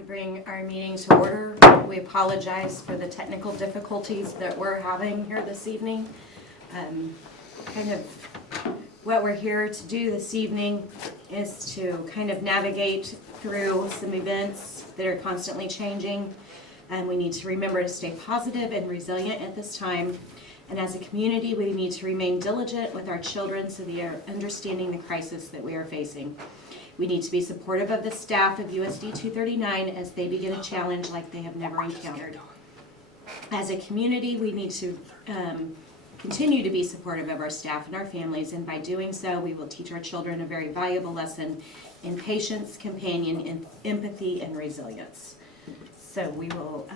to bring our meeting to order. We apologize for the technical difficulties that we're having here this evening. Kind of what we're here to do this evening is to kind of navigate through some events that are constantly changing. And we need to remember to stay positive and resilient at this time. And as a community, we need to remain diligent with our children so they are understanding the crisis that we are facing. We need to be supportive of the staff of USD 239 as they begin a challenge like they have never encountered. As a community, we need to continue to be supportive of our staff and our families, and by doing so, we will teach our children a very valuable lesson in patience, companion, empathy, and resilience. So we will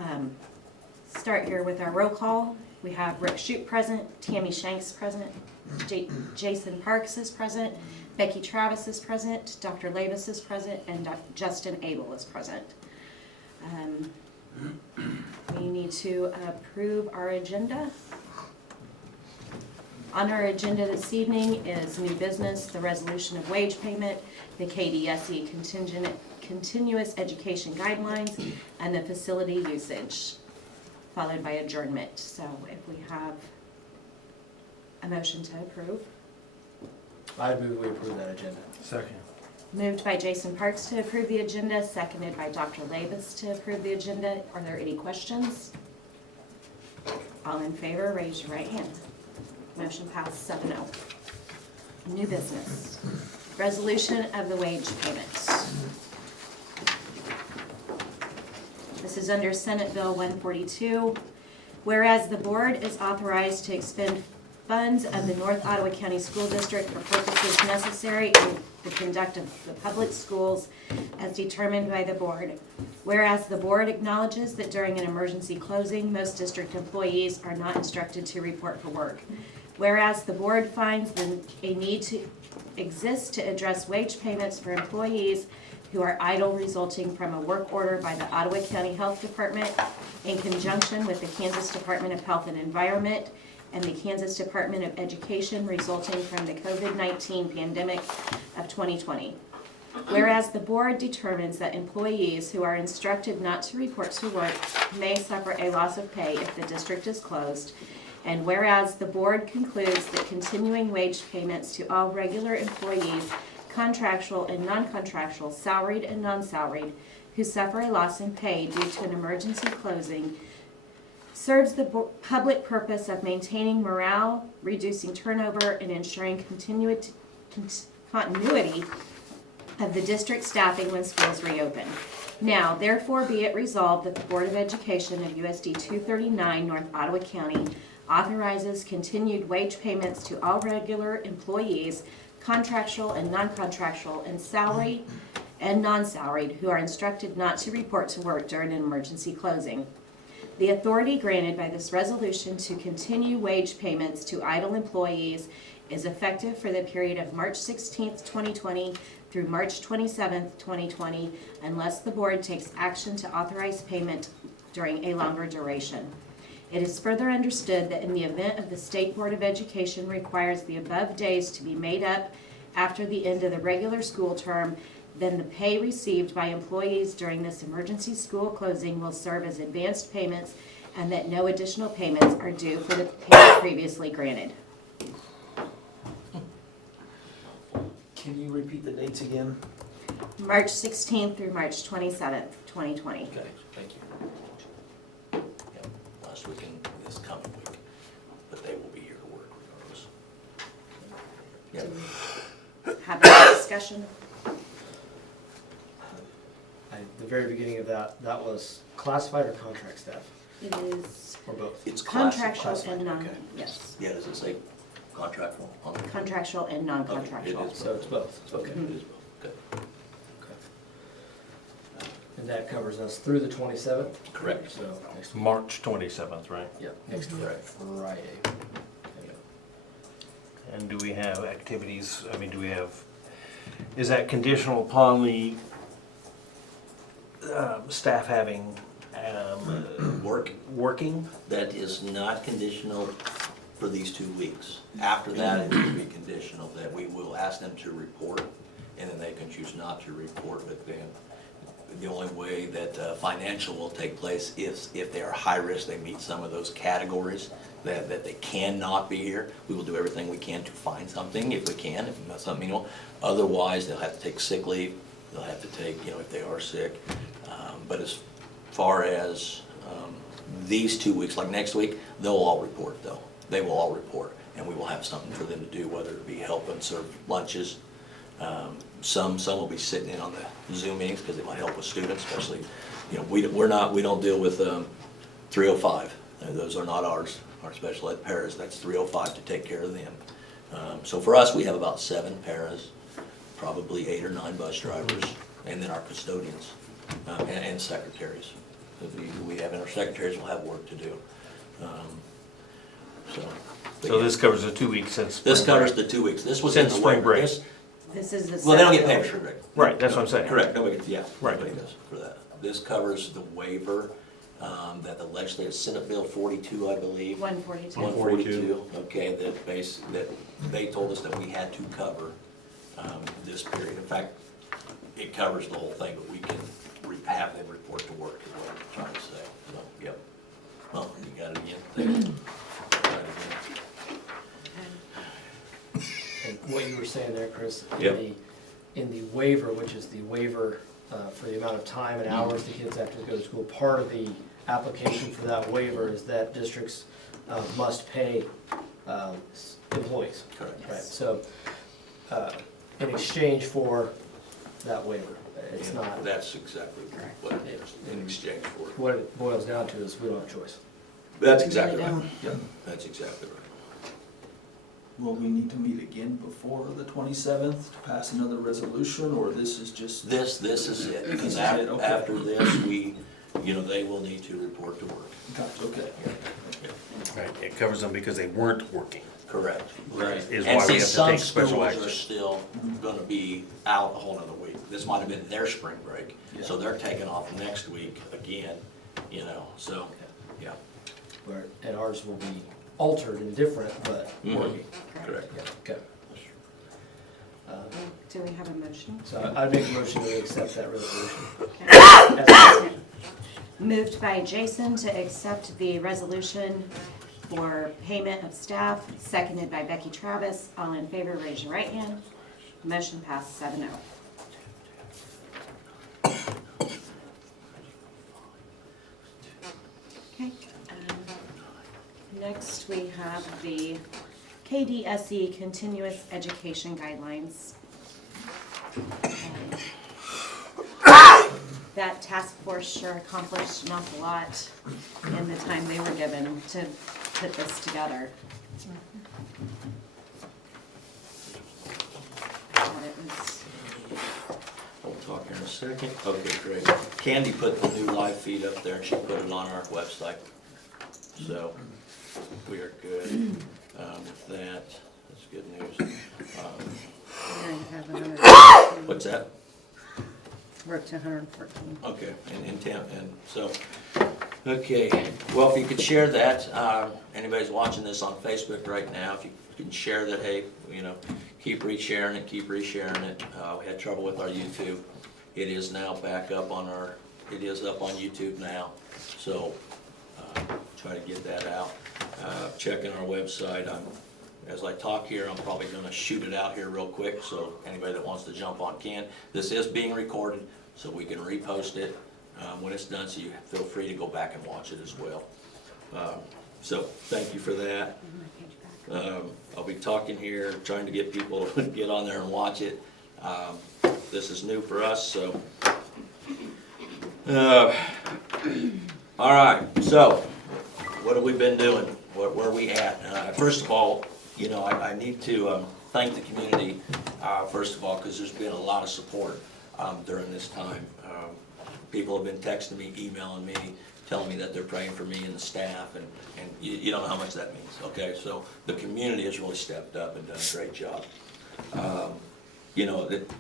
start here with our roll call. We have Rick Shoup present, Tammy Shanks present, Jason Parks is present, Becky Travis is present, Dr. Labus is present, and Justin Abel is present. We need to approve our agenda. On our agenda this evening is new business, the resolution of wage payment, the Kdsc continuous education guidelines, and the facility usage, followed by adjournment. So if we have a motion to approve. I move we approve that agenda. Second. Moved by Jason Parks to approve the agenda, seconded by Dr. Labus to approve the agenda. Are there any questions? All in favor, raise your right hand. Motion passed 7-0. New business. Resolution of the wage payments. This is under Senate Bill 142. Whereas the board is authorized to expend funds of the North Ottawa County School District for purposes necessary in the conduct of the public schools as determined by the board. Whereas the board acknowledges that during an emergency closing, most district employees are not instructed to report for work. Whereas the board finds a need to exist to address wage payments for employees who are idle resulting from a work order by the Ottawa County Health Department in conjunction with the Kansas Department of Health and Environment and the Kansas Department of Education resulting from the COVID-19 pandemic of 2020. Whereas the board determines that employees who are instructed not to report to work may suffer a loss of pay if the district is closed, and whereas the board concludes that continuing wage payments to all regular employees, contractual and non-contractual, salaried and non-salaried, who suffer a loss in pay due to an emergency closing serves the public purpose of maintaining morale, reducing turnover, and ensuring continuity of the district staffing when schools reopen. Now, therefore, be it resolved that the Board of Education of USD 239 North Ottawa County authorizes continued wage payments to all regular employees, contractual and non-contractual, and salaried and non-salaried who are instructed not to report to work during an emergency closing. The authority granted by this resolution to continue wage payments to idle employees is effective for the period of March 16th, 2020 through March 27th, 2020, unless the board takes action to authorize payment during a longer duration. It is further understood that in the event of the State Board of Education requires the above days to be made up after the end of the regular school term, then the pay received by employees during this emergency school closing will serve as advanced payments and that no additional payments are due for the pay previously granted. Can you repeat the dates again? March 16th through March 27th, 2020. Okay, thank you. Yep, last week and this coming week, but they will be here to work regardless. Yep. Have a discussion? At the very beginning of that was classified or contract staff, It is or both? It's contractual classified, and non, okay. yes, Yeah, does it say contractual? on it? contractual and non-contractual. Okay, it is So it's both. Okay, Mhm. it is both, okay. Okay. And that covers us through the 27th? Correct. So next week. March 27th, right? Yeah, next Correct. Friday. And do we have activities, is that conditional upon the staff having, working? That is not conditional for these 2 weeks. After that, it will be conditional that we will ask them to report, and then they can choose not to report, but then The only way that financial will take place is if they are high risk, they meet some of those categories that they cannot be here. We will do everything we can to find something if we can, if not something, otherwise they'll have to take sick leave, they'll have to take, if they are sick. But as far as these 2 weeks, like next week, they'll all report though. They will all report, and we will have something for them to do, whether it be help and serve lunches. Some will be sitting in on the Zoom meetings because they might help with students, especially, we don't deal with 305. Those are not ours. Our special ed paras, that's 305 to take care of them. So for us, we have about 7 paras, probably 8 or 9 bus drivers, and then our custodians and secretaries. We have, and our secretaries will have work to do. So this covers the 2 weeks since. This covers the 2 weeks. This was in Since the spring waiver. break. This is the. Well, they don't get Senate paid for bill. spring break. Right, that's what I'm saying. Correct, nobody gets, yeah, Right. nobody does for that. This covers the waiver that the legislative, Senate Bill 42, I believe. 142. 142, okay, that they told us that we had to cover this period. In fact, it covers the whole thing, but we can have them report to work is what I'm trying to say. So, yep. Well, you got it again. Thank you. Got it again. And what you were saying there, Chris, Yep. in the waiver, which is the waiver for the amount of time and hours the kids have to go to school, part of the application for that waiver is that districts must pay employees. Correct. Right, so in exchange for that waiver, it's Yeah, not, That's exactly what it is in exchange for it. what it boils down to is we don't have a choice. That's exactly Really right. don't. Yep, that's exactly right. Will we need to meet again before the 27th to pass another resolution, or this is just? This is it, because This is it, okay. after this, they will need to report to work. Gotcha, okay. Right, it covers them because they weren't working. Correct. Right. Is And why we see, have to take some special schools action. are still gonna be out a whole nother week. This might have been their spring break, so they're taking off next week again, so, yeah, And ours will be altered and different, but Mhm. working. correct. Yeah, okay. Do we have a motion? So I'd make a motion to accept that resolution. Okay. As- Moved by Jason to accept the resolution for payment of staff, seconded by Becky Travis. All in favor, raise your right hand. Motion passed 7-0. Okay. Next, we have the Kdsc Continuous Education Guidelines. That task force sure accomplished an awful lot in the time they were given to put this together. It was- We'll talk in a second. Okay, great. Candy put the new live feed up there, and she put it on our website. So, we are good with that. That's good news. We're gonna have 114. What's that? We're up to 114. Okay, and so, okay, well, if you could share that, anybody's watching this on Facebook right now, if you can share that, hey, keep resharing it. We had trouble with our YouTube. It is now back up on it is up on YouTube now, so try to get that out. Checking our website. As I talk here, I'm probably gonna shoot it out here real quick, so anybody that wants to jump on can. This is being recorded, so we can repost it when it's done, so you feel free to go back and watch it as well. So, thank you for that. I'll be talking here, trying to get people to get on there and watch it. This is new for us, so. All right, so, what have we been doing? Where are we at? First of all, I need to thank the community, first of all, because there's been a lot of support during this time. People have been texting me, emailing me, telling me that they're praying for me and the staff, and you don't know how much that means, okay? So the community has really stepped up and done a great job.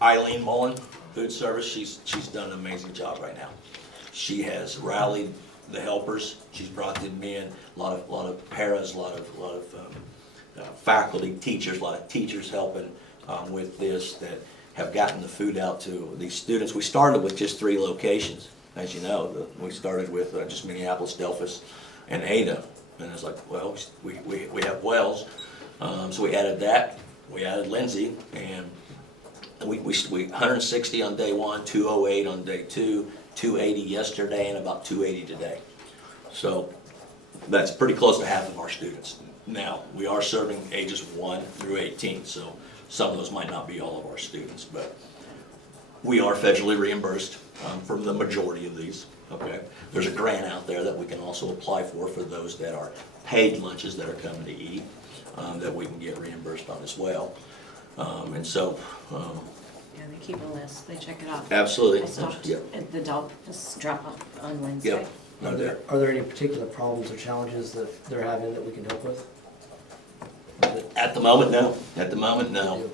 Eileen Mullen, food service, she's done an amazing job right now. She has rallied the helpers. She's brought them in. A lot of paras, a lot of faculty, teachers, a lot of teachers helping with this. That have gotten the food out to these students. We started with just 3 locations, as you know. We started with just Minneapolis, Delphus, and Ada. And it's like, well, we have Wells, so we added that. We added Lindsay, and we 160 on day 1, 208 on day 2, 280 yesterday, and about 280 today. So that's pretty close to half of our students. Now, we are serving ages 1 through 18, so some of those might not be all of our students, but we are federally reimbursed for the majority of these, okay? There's a grant out there that we can also apply for those that are paid lunches that are coming to eat, that we can get reimbursed on as well. And so, Yeah, they keep a list, they check it off. absolutely. I stopped Yep. at the this drop off on Wednesday. Yep. Are there any particular problems or challenges that they're having that we can help with? At the moment, no. At the moment, no.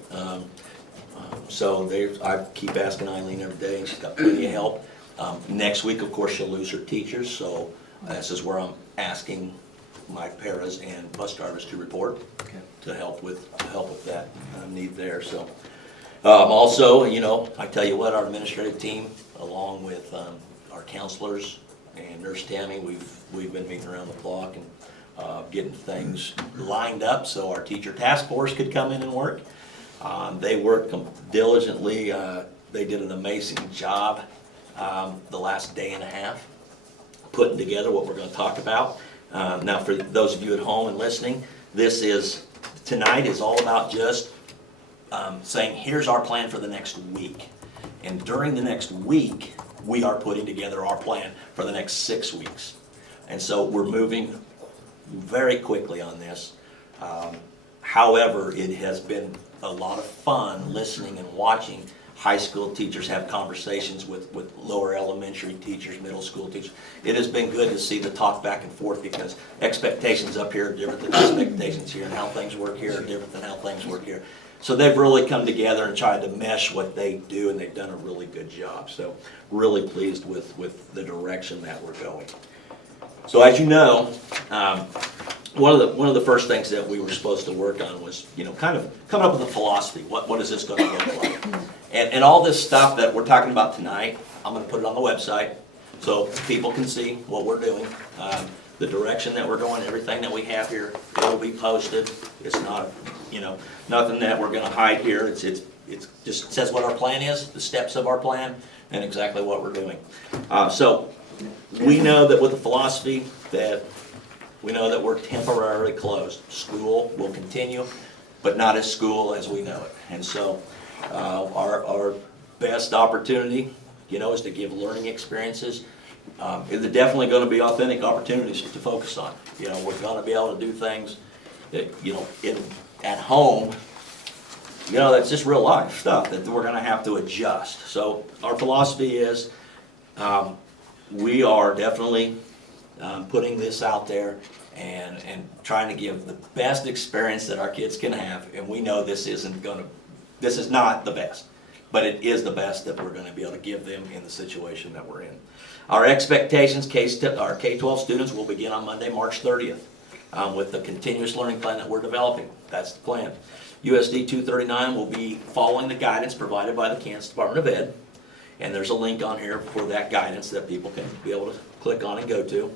So I keep asking Eileen every day, and she's got plenty of help. Next week, of course, she'll lose her teachers, so this is where I'm asking my paras and bus drivers to report to help with that need there. So also, you know, I tell you what, our administrative team, along with our counselors and Nurse Tammy, we've been meeting around the clock and getting things lined up so our teacher task force could come in and work. They worked diligently. They did an amazing job the last day and a half putting together what we're going to talk about. Now, for those of you at home and listening, tonight is all about just saying, here's our plan for the next week. And during the next week, we are putting together our plan for the next 6 weeks. And so we're moving very quickly on this. However, it has been a lot of fun listening and watching high school teachers have conversations with lower elementary teachers, middle school teachers. It has been good to see the talk back and forth, because expectations up here are different than expectations here, and how things work here are different than how things work here. So they've really come together and tried to mesh what they do, and they've done a really good job. So really pleased with the direction that we're going. So as you know, one of the first things that we were supposed to work on was, you know, kind of coming up with a philosophy. What is this going to look like? And all this stuff that we're talking about tonight, I'm going to put it on the website so people can see what we're doing, the direction that we're going, everything that we have here. It will be posted. It's not, you know, nothing that we're going to hide here. It just says what our plan is, the steps of our plan, and exactly what we're doing. So we know that with the philosophy that we know that we're temporarily closed. School will continue, but not as school as we know it. And so our best opportunity, you know, is to give learning experiences. It's definitely going to be authentic opportunities to focus on. You know, we're going to be able to do things that, you know, at home, you know, that's just real life stuff that we're going to have to adjust. So our philosophy is we are definitely putting this out there and trying to give the best experience that our kids can have. And we know this is not the best, but it is the best that we're going to be able to give them in the situation that we're in. Our expectations, our K-12 students will begin on Monday, March 30th, with the continuous learning plan that we're developing. That's the plan. USD 239 will be following the guidance provided by the Kansas Department of Ed. And there's a link on here for that guidance that people can be able to click on and go to.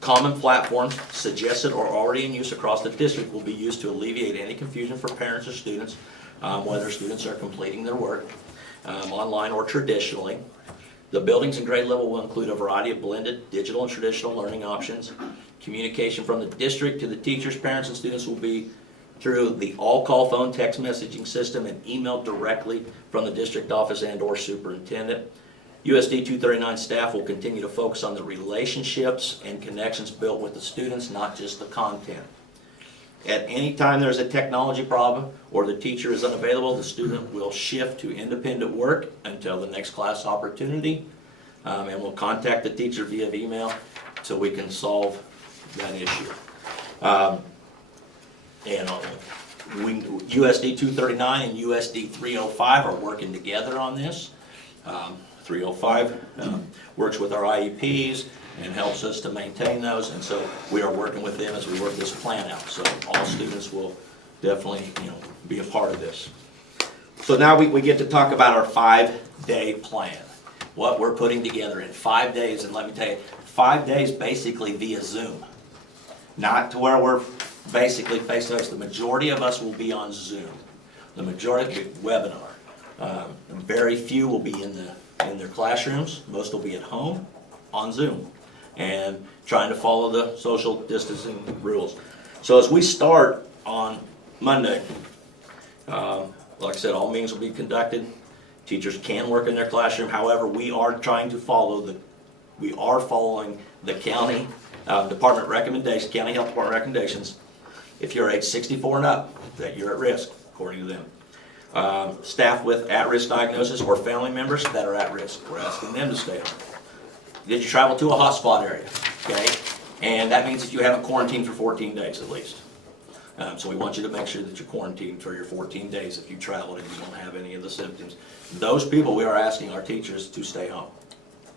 Common platforms suggested or already in use across the district will be used to alleviate any confusion for parents or students, whether students are completing their work online or traditionally. The buildings and grade level will include a variety of blended digital and traditional learning options. Communication from the district to the teachers, parents, and students will be through the all-call phone text messaging system and emailed directly from the district office and or superintendent. USD 239 staff will continue to focus on the relationships and connections built with the students, not just the content. At any time there's a technology problem or the teacher is unavailable, the student will shift to independent work until the next class opportunity, and will contact the teacher via email so we can solve that issue. USD 239 and USD 305 are working together on this. 305 works with our IEPs and helps us to maintain those, and so we are working with them as we work this plan out. So all students will definitely, you know, be a part of this. So now we get to talk about our 5-day plan. What we're putting together in 5 days, and let me tell you, 5 days basically via Zoom. Not to where we're basically face to face. The majority of us will be on Zoom. The majority webinar. Very few will be in their classrooms. Most will be at home on Zoom and trying to follow the social distancing rules. So as we start on Monday, like I said, all meetings will be conducted. Teachers can work in their classroom. However, we are following the county department recommendations, county health department recommendations. If you're age 64 and up, that you're at risk, according to them. Staff with at-risk diagnosis or family members that are at risk, we're asking them to stay home. Did you travel to a hotspot area? Okay, and that means that you haven't quarantined for 14 days at least. So we want you to make sure that you're quarantined for your 14 days if you traveled and you don't have any of the symptoms. Those people, we are asking our teachers to stay home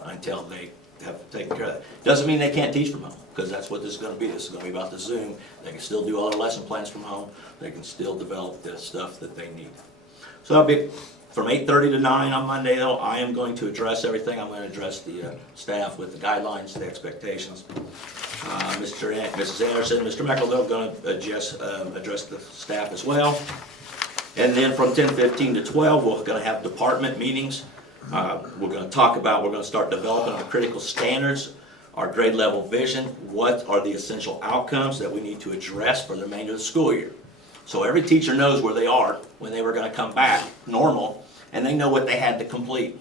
until they have taken care of that. Doesn't mean they can't teach from home, because that's what this is going to be. This is going to be about the Zoom. They can still do all their lesson plans from home. They can still develop the stuff that they need. So that'll be from 8:30 to 9 on Monday, though. I am going to address everything. I'm going to address the staff with the guidelines, the expectations. Mrs. Anderson, Mr. Meckel, they're going to address the staff as well. And then from 10:15 to 12, we're going to have department meetings. We're going to start developing our critical standards, our grade level vision, what are the essential outcomes that we need to address for the remainder of the school year. So every teacher knows where they are when they were going to come back normal, and they know what they had to complete.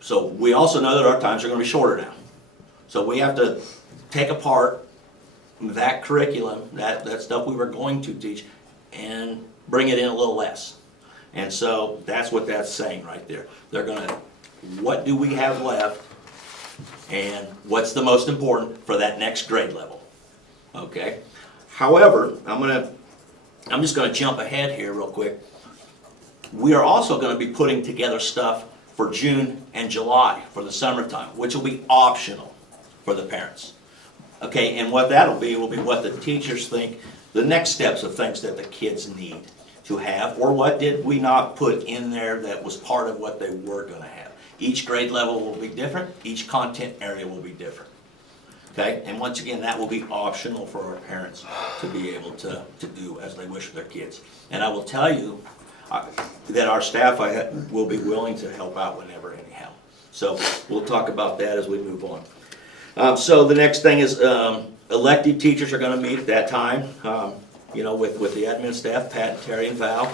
So we also know that our times are going to be shorter now. So we have to take apart that curriculum, that stuff we were going to teach, and bring it in a little less. And so that's what that's saying right there. They're going to, what do we have left, and what's the most important for that next grade level? Okay. However, I'm just going to jump ahead here real quick. We are also going to be putting together stuff for June and July for the summertime, which will be optional for the parents. Okay, and what that'll be will be what the teachers think the next steps of things that the kids need to have, or what did we not put in there that was part of what they were going to have. Each grade level will be different. Each content area will be different. Okay, and once again, that will be optional for our parents to be able to do as they wish with their kids. And I will tell you that our staff will be willing to help out whenever, anyhow. So we'll talk about that as we move on. So the next thing is elective teachers are going to meet at that time, with the admin staff, Pat, Terry, and Val.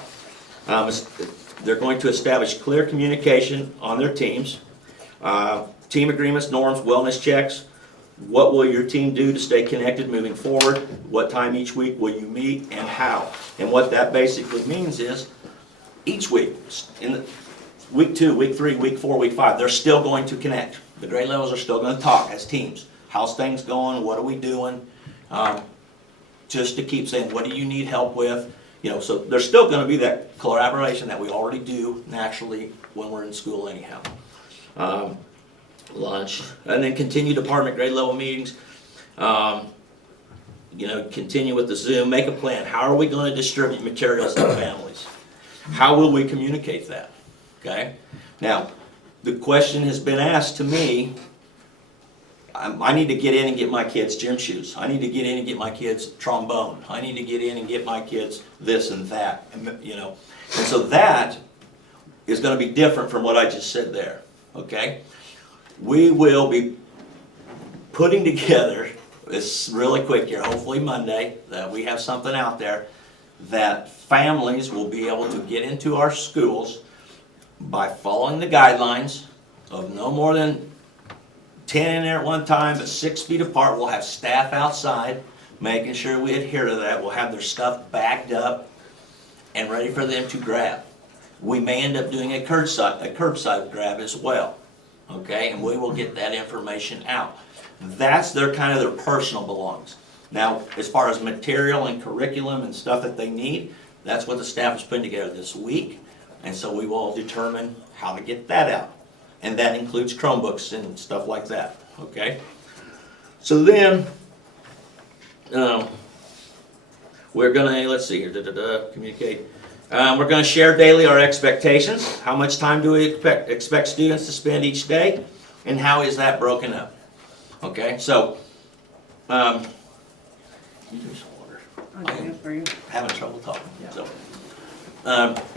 They're going to establish clear communication on their teams, team agreements, norms, wellness checks. What will your team do to stay connected moving forward? What time each week will you meet, and how? And what that basically means is each week, in week 2, week 3, week 4, week 5, they're still going to connect. The grade levels are still going to talk as teams. How's things going? What are we doing? Just to keep saying, what do you need help with? So there's still going to be that collaboration that we already do naturally when we're in school anyhow. Lunch, and then continue department grade level meetings. Continue with the Zoom, make a plan. How are we going to distribute materials to families? How will we communicate that? Okay? Now, the question has been asked to me, I need to get in and get my kids gym shoes. I need to get in and get my kids trombone. I need to get in and get my kids this and that. And so that is going to be different from what I just said there. Okay? We will be putting together, this really quick here, hopefully Monday, that we have something out there that families will be able to get into our schools by following the guidelines of no more than 10 in there at one time, but 6 feet apart. We'll have staff outside making sure we adhere to that. We'll have their stuff backed up and ready for them to grab. We may end up doing a curbside grab as well. Okay, and we will get that information out. That's their personal belongings. Now, as far as material and curriculum and stuff that they need, that's what the staff is putting together this week. And so we will determine how to get that out. And that includes Chromebooks and stuff like that. Okay? So then, we're going to, let's see here, communicate. We're gonna share daily our expectations. How much time do we expect students to spend each day? And how is that broken up? Okay, so, you drink some water. I'll do it for you. Having trouble talking, so.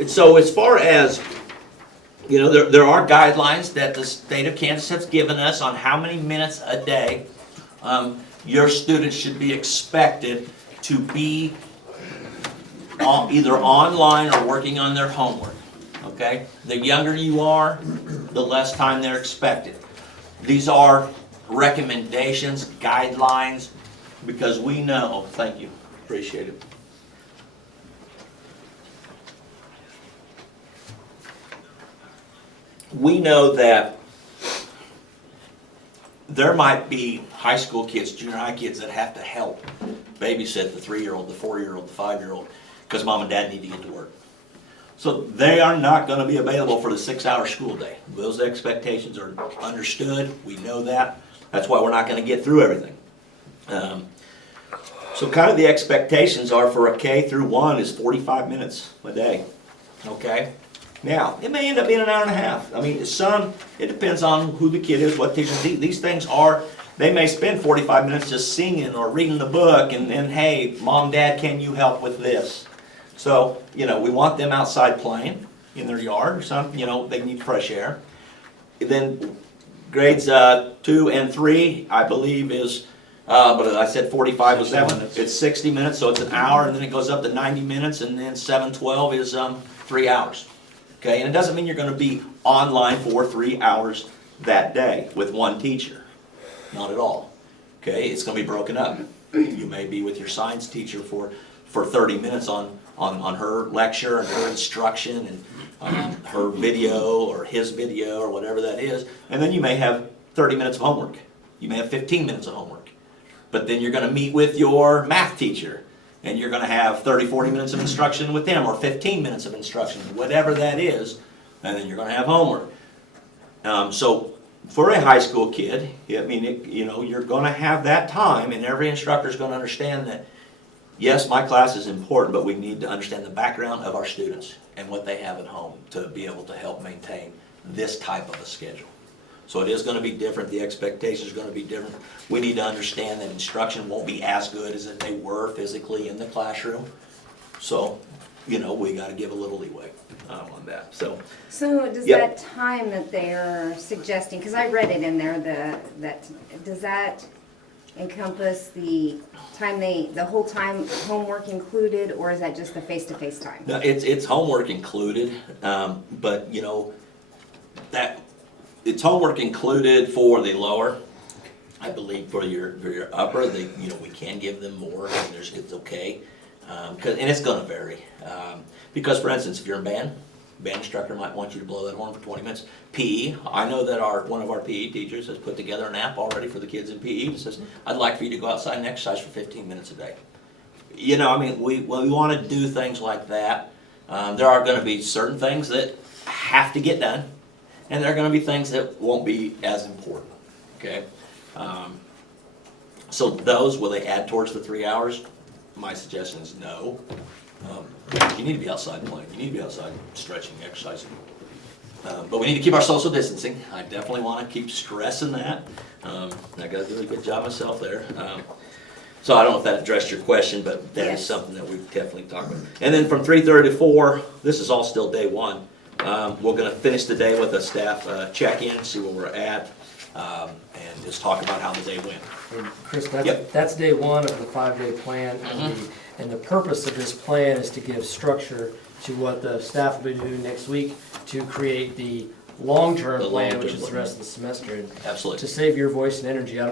So as far as, you know, there are guidelines that the state of Kansas has given us on how many minutes a day your students should be expected to be either online or working on their homework, okay? The younger you are, the less time they're expected. These are recommendations, guidelines, because we know, thank you, appreciate it. We know that there might be high school kids, junior high kids that have to help babysit the 3-year-old, the 4-year-old, the 5-year-old, because mom and dad need to get to work. So they are not going to be available for the 6-hour school day. Those expectations are understood. We know that. That's why we're not going to get through everything. So kind of the expectations are for a K through 1 is 45 minutes a day. Okay? Now, it may end up being an hour and a half. I mean, it depends on who the kid is, what teachers, these things are, they may spend 45 minutes just singing or reading the book and then, hey, mom, dad, can you help with this? So, you know, we want them outside playing in their yard or something, you know, they need fresh air. Then grades 2 and 3, I believe is, but I said 45 was that one. It's 60 minutes, so it's an hour, and then it goes up to 90 minutes, and then 7-12 is 3 hours. Okay, and it doesn't mean you're going to be online for 3 hours that day with one teacher. Not at all. Okay, it's going to be broken up. You may be with your science teacher for 30 minutes on her lecture and her instruction and her video or his video or whatever that is. And then you may have 30 minutes of homework. You may have 15 minutes of homework. But then you're going to meet with your math teacher. And you're going to have 30, 40 minutes of instruction with them, or 15 minutes of instruction, whatever that is, and then you're going to have homework. So for a high school kid, I mean, you know, you're going to have that time, and every instructor is going to understand that, yes, my class is important, but we need to understand the background of our students and what they have at home to be able to help maintain this type of a schedule. So it is going to be different. The expectations are going to be different. We need to understand that instruction won't be as good as if they were physically in the classroom. So, you know, we got to give a little leeway on that. So Does Yep. that time that they're suggesting, because I read it in there, does that encompass the time the whole time homework included, or is that just the face-to-face time? no, it's homework included, but you know that. It's homework included for the lower. I believe for your upper, you know, we can give them more, and it's okay, and it's going to vary. Because, for instance, if you're in band instructor might want you to blow that horn for 20 minutes. PE, I know that one of our PE teachers has put together an app already for the kids in PE that says, I'd like for you to go outside and exercise for 15 minutes a day. You know, I mean, we want to do things like that. There are going to be certain things that have to get done. And there are going to be things that won't be as important, okay? So those, will they add towards the 3 hours? My suggestion is no. You need to be outside playing. You need to be outside stretching, exercising. But we need to keep our social distancing. I definitely want to keep stressing that. I got to do a good job myself there. So I don't know if that addressed your question, but that is Yes. something that we've definitely talked about. And then from 3:30 to 4, this is all still day one. We're going to finish the day with a staff check-in, see where we're at, and just talk about how the day went. And Chris, Yep. that's day one of the 5-day plan, and the purpose of this plan is to give structure to what the staff will be doing next week to create the long-term The plan, long-term which is the plan. rest of the semester. And Absolutely. to save your voice and energy, I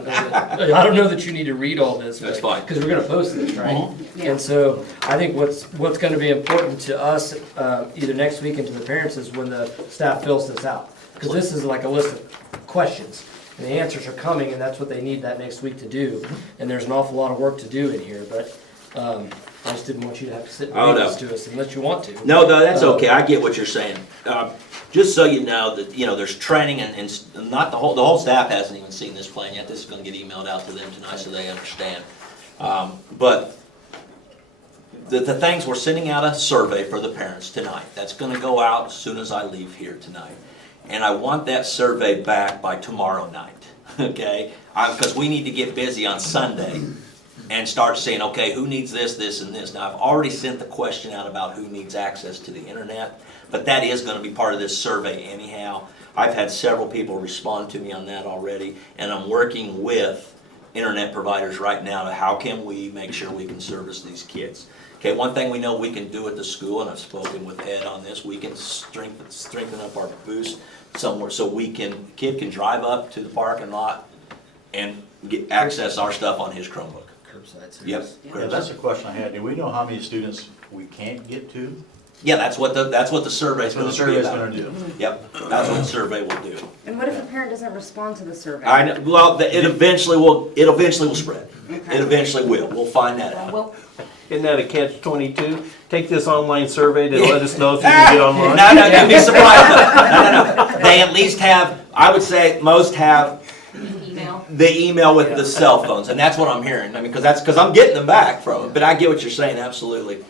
don't know that you need to read all this. That's fine. Because we're going to post this, right? Yeah. And so I think what's going to be important to us, either next week and to the parents, is when the staff fills this out. Because this is like a list of questions, and the answers are coming, and that's what they need that next week to do. And there's an awful lot of work to do in here, but I just didn't want you to have to sit and Oh, read no. this to us unless you want to. No, that's okay. I get what you're saying. Just so you know that, you know, there's training and not the whole staff hasn't even seen this plan yet. This is going to get emailed out to them tonight so they understand. But the things, we're sending out a survey for the parents tonight. That's gonna go out as soon as I leave here tonight. And I want that survey back by tomorrow night, okay? Because we need to get busy on Sunday and start saying, okay, who needs this, this, and this? Now, I've already sent the question out about who needs access to the internet, but that is gonna be part of this survey anyhow. I've had several people respond to me on that already, and I'm working with internet providers right now to how can we make sure we can service these kids. Okay, one thing we know we can do at the school, and I've spoken with Ed on this, we can strengthen up our boost somewhere so kid can drive up to the parking lot and access our stuff on his Chromebook. Curbside service. Yep. Yeah, that's the question I had. Do we know how many students we can't get to? Yeah, that's what the survey's What gonna the be survey's about. gonna do? Yep, that's what the survey will do. And what if a parent doesn't respond to the survey? I know, well, it eventually will spread. It eventually will. We'll find that out. Well, Isn't that a catch-22? Take this online survey to let us know if you can get online. No, you'd be surprised. No. They at least have, I would say, most have email. the email with the cell phones, and that's what I'm hearing. I mean, because I'm getting them back from it. But I get what you're saying, absolutely.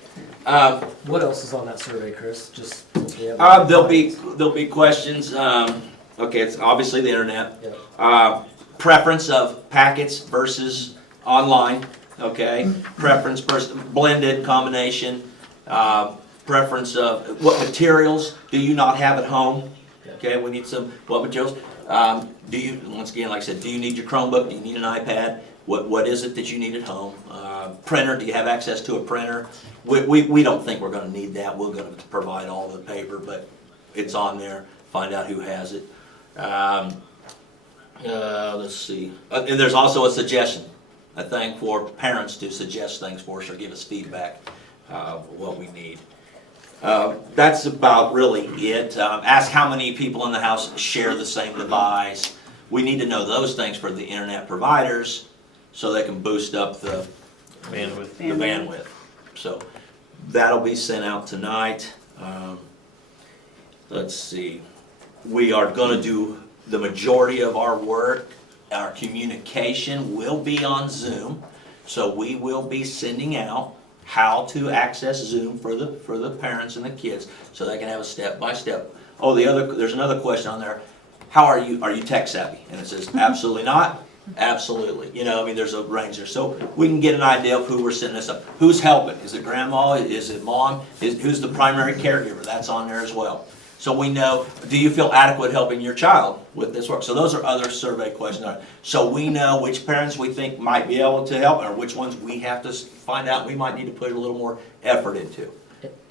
What else is on that survey, Chris? Just since we have. There'll be questions. Okay, it's obviously the internet. Yep. Preference of packets versus online. Okay, preference versus blended combination. Preference of what materials do you not have at home? Okay, we need some, what materials? Do you, once again, like I said, do you need your Chromebook? Do you need an iPad? What is it that you need at home? Printer, do you have access to a printer? We don't think we're gonna need that. We're gonna provide all the paper, but it's on there. Find out who has it. Let's see. And there's also a suggestion, a thing for parents to suggest things for us or give us feedback of what we need. That's about really it. Ask how many people in the house share the same device. We need to know those things for the internet providers so they can boost up the bandwidth. So that'll be sent out tonight. Let's see. We are going to do the majority of our work. Our communication will be on Zoom. So we will be sending out how to access Zoom for the parents and the kids so they can have a step-by-step. Oh, there's another question on there. How are you tech savvy? And it says absolutely not. Absolutely. You know, I mean, there's a range there. So we can get an idea of who we're setting this up. Who's helping? Is it grandma? Is it mom? Who's the primary caregiver? That's on there as well. So we know, do you feel adequate helping your child with this work? So those are other survey questions. So we know which parents we think might be able to help or which ones we have to find out we might need to put a little more effort into.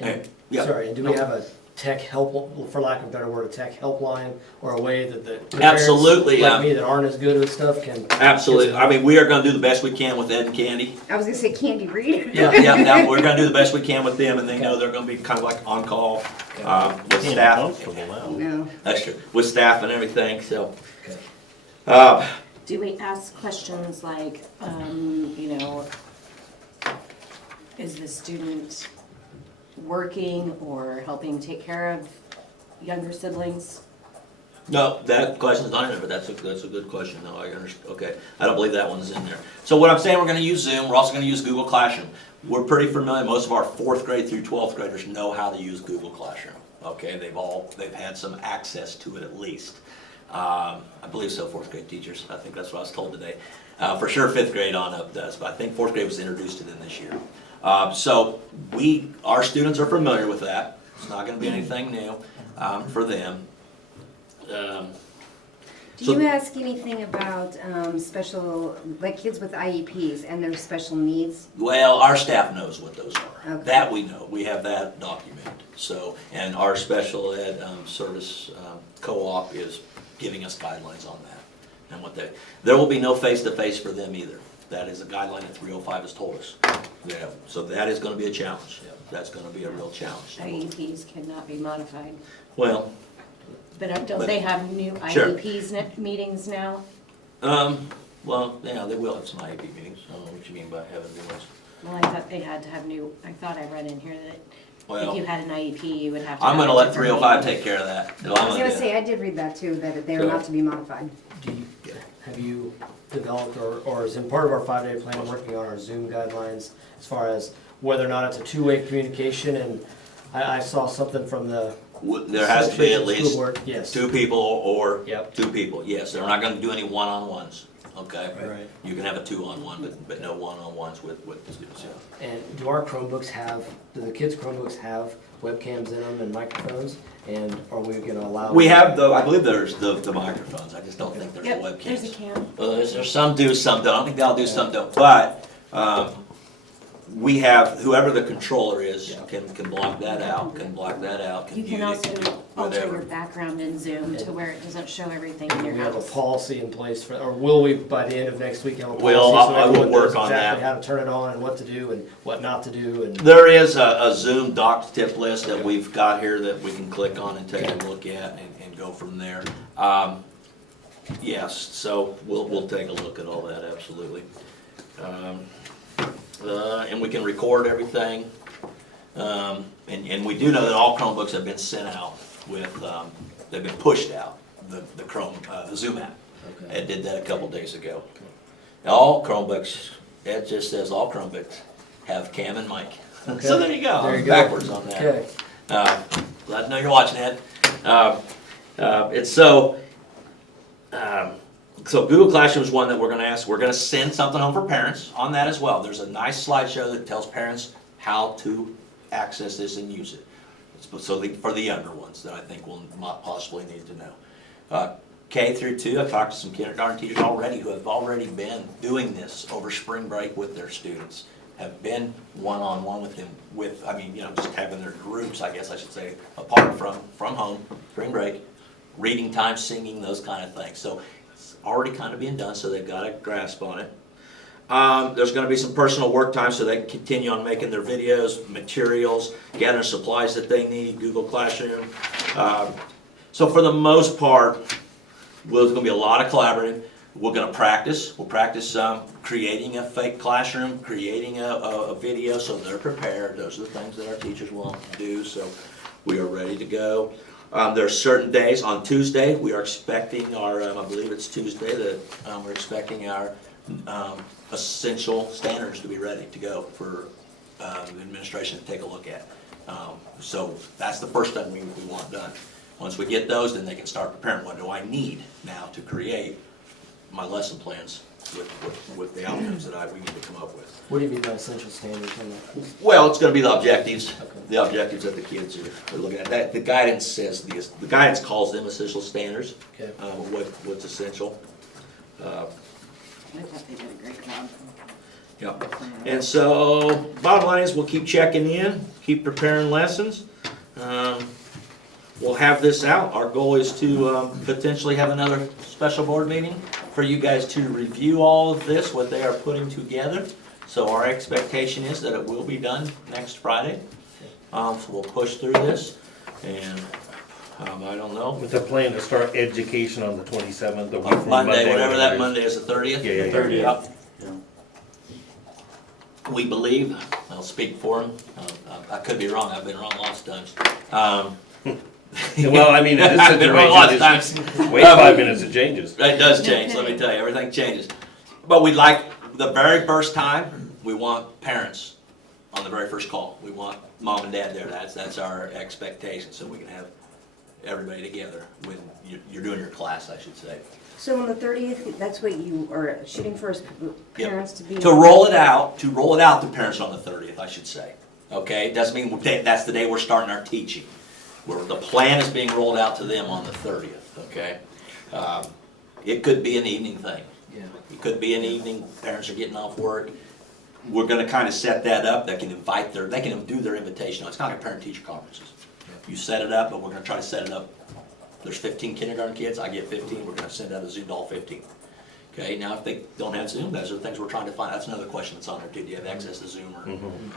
Yeah. Sorry, and do we have a tech help, for lack of a better word, a tech helpline or a way that the Absolutely, parents like me that aren't as good with stuff can? Absolutely. I mean, we are going to do the best we can with Ed and Candy. I was gonna say Candy Reed. Yeah, we're going to do the best we can with them, and they know they're going to be kind of like on call with staff. Comfortable now. No. That's true. With staff and everything. So, Okay. Do we ask questions like, you know, is the student working or helping take care of younger siblings? no, that question's not in there, but that's a good question. No, I understand. Okay, I don't believe that one's in there. So what I'm saying, we're going to use Zoom. We're also going to use Google Classroom. We're pretty familiar. Most of our 4th grade through 12th graders know how to use Google Classroom. Okay, they've had some access to it at least. I believe so. 4th grade teachers. I think that's what I was told today. For sure, 5th grade on up does, but I think 4th grade was introduced to them this year. So our students are familiar with that. It's not going to be anything new for them. Do you ask anything about special, like kids with IEPs and their special needs? Well, our staff knows what those are. Okay. That we know. We have that documented. So, and our special ed service co-op is giving us guidelines on that. And there will be no face-to-face for them either. That is a guideline that 305 has told us. Yeah, so that is going to be a challenge. That's going to be a real challenge. IEPs cannot be modified. Well, But don't they have new Sure. IEPs meetings now? well, yeah, they will have some IEP meetings. I don't know what you mean by having new ones. Well, I thought they had to have I thought I read in here that Well, if you had an IEP, you would have to. I'm have going to a let different 305 meeting. take care of that. I was gonna say, I did read that too, that they are not to be modified. Have you developed or is in part of our 5-day plan working on our Zoom guidelines as far as whether or not it's a two-way communication, and I saw something from the. There has to be at School least board, yes. 2 people or Yep. 2 people, yes. They're not gonna do any one-on-ones, okay? Right. You can have a 2-on-1, but no one-on-ones with the students, yeah. And do our Chromebooks do the kids' Chromebooks have webcams in them and microphones? And are we gonna allow? We have I believe there's the microphones, I just don't think there's Yep, webcams. there's a cam. Well, there's some do, some don't. I don't think they all do, some don't. But we have, whoever the controller is can block that out, can You can mute also it, can alter whatever. your background in Zoom to where it doesn't show everything in We your have a house. policy in place for, or will we, by the end of next week, have a policy? Well, so I will everyone knows work on exactly that. how to turn it on and what to do and what not to do and. There is a Zoom doc tip list that we've got here that we can click on and take a look at and go from there. Yes, so we'll take a look at all that, absolutely. And we can record everything. And we do know that all Chromebooks have been sent out with, they've been pushed out, the Zoom app. Okay. Ed did that a couple days ago. All Chromebooks, Ed just says all Chromebooks have cam and mic. Okay. So there you go, There I'm you go. backwards on that. Okay. Glad to know you're watching, Ed. It's so Google Classroom is one that we're gonna send something home for parents on that as well. There's a nice slideshow that tells parents how to access this and use it. For the younger ones that I think will possibly need to know. K through 2, I've talked to some kindergarten teachers already who have already been doing this over spring break with their students. Have been one-on-one with them just having their groups, I guess I should say, apart from home, spring break, reading time, singing, those kind of things. So it's already kind of being done, so they've got a grasp on it. There's gonna be some personal work time so they can continue on making their videos, materials, gathering supplies that they need, Google Classroom. So for the most part, there's gonna be a lot of collaborating. We're gonna practice. We'll practice creating a fake classroom, creating a video so they're prepared. Those are the things that our teachers will do, so we are ready to go. There are certain days. On Tuesday, we are expecting our, I believe it's Tuesday, that we're expecting our essential standards to be ready to go for the administration to take a look at. So that's the first thing we want done. Once we get those, then they can start preparing. What do I need now to create my lesson plans with the outcomes that we need to come up with? What do you mean by essential standards on that? Well, it's gonna be the objectives, Okay. the objectives that the kids are looking at. That, the guidance says, the guidance calls them essential standards, Okay. what's essential. I thought they did a great job. Yep. And so, bottom line is, we'll keep checking in, keep preparing lessons. We'll have this out. Our goal is to potentially have another special board meeting for you guys to review all of this, what they are putting together. So our expectation is that it will be done next Friday. So we'll push through this, and I don't know. With the plan to start education on the 27th, the week from Monday, whatever that it is. Monday is, the 30th? Yeah, yeah, yeah. 30th. Yep. We believe, I'll speak for them, I could be wrong, I've been wrong lots of times. Well, I mean, in this I've been wrong lots of situation, times. just wait 5 minutes, it changes. It does change, let me tell you, everything changes. But we'd like, the very first time, we want parents on the very first call. We want mom and dad there, that's our expectation, so we can have everybody together when you're doing your class, I should say. So on the 30th, that's what you are shooting for, is parents to be? To roll it out to parents on the 30th, I should say. Okay, doesn't mean that's the day we're starting our teaching. Where the plan is being rolled out to them on the 30th, okay? It could be an evening thing. Yeah. It could be an evening, parents are getting off work. We're gonna kind of set that up, they can do their invitation. It's not like parent-teacher conferences. You set it up, but we're gonna try to set it up. There's 15 kindergarten kids, I get 15, we're gonna send out a Zoom to all 15. Okay, now if they don't have Zoom, those are the things we're trying to find. That's another question that's on there too. Do you have access to Zoom